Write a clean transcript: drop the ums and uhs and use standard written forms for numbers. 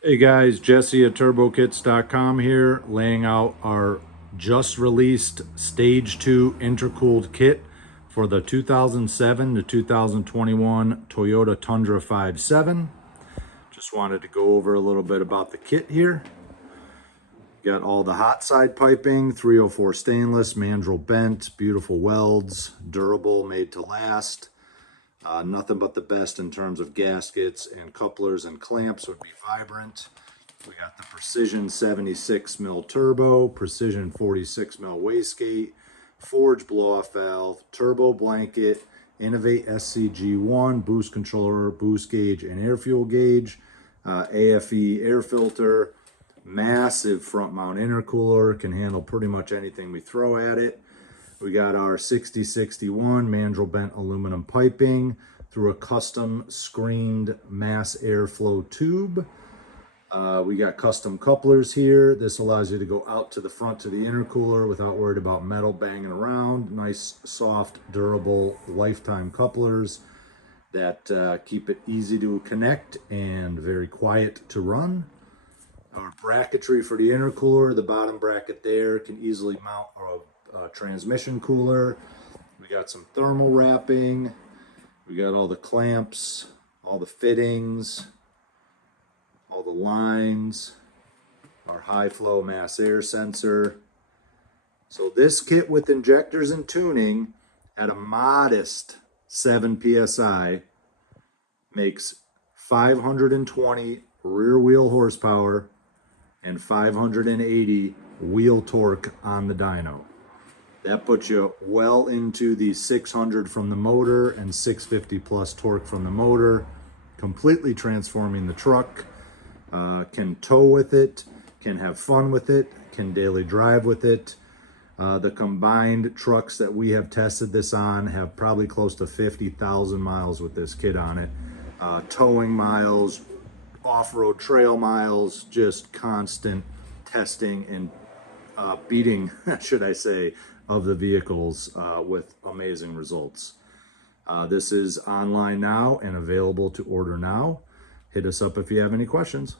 Hey guys, Jesse at TurboKits.com here, laying out our just released Stage 2 Intercooled kit for the 2007 to 2021 Toyota Tundra 57. Just wanted to go over a little bit about the kit here. Got all the hot side piping, 304 stainless, mandrel bent, beautiful welds, durable, made to last. Nothing but the best in terms of gaskets and couplers and clamps would be Vibrant. We got the Precision 76mm turbo, Precision 46mm wastegate, Forge blow-off valve, turbo blanket, Innovate SCG1, boost controller, boost gauge, and air fuel gauge, AFE air filter, massive front mount intercooler, can handle pretty much anything we throw at it. We got our 6061 mandrel bent aluminum piping through a custom screened mass airflow tube. We got custom couplers here. This allows you to go out to the front to the intercooler without worried about metal banging around. Nice, soft, durable, lifetime couplers that keep it easy to connect and very quiet to run. Our bracketry for the intercooler, the bottom bracket there can easily mount a transmission cooler. We got some thermal wrapping. We got all the clamps, all the fittings, all the lines, our high flow mass air sensor. So this kit with injectors and tuning at a modest 7 psi makes 520 rear wheel horsepower and 580 wheel torque on the dyno. That puts you well into the 600 from the motor and 650 plus torque from the motor, completely transforming the truck. Can tow with it, can have fun with it, can daily drive with it. The combined trucks that we have tested this on have probably close to 50,000 miles with this kit on it. Towing miles, off-road trail miles, just constant testing and beating, should I say, of the vehicles with amazing results. This is online now and available to order now. Hit us up if you have any questions.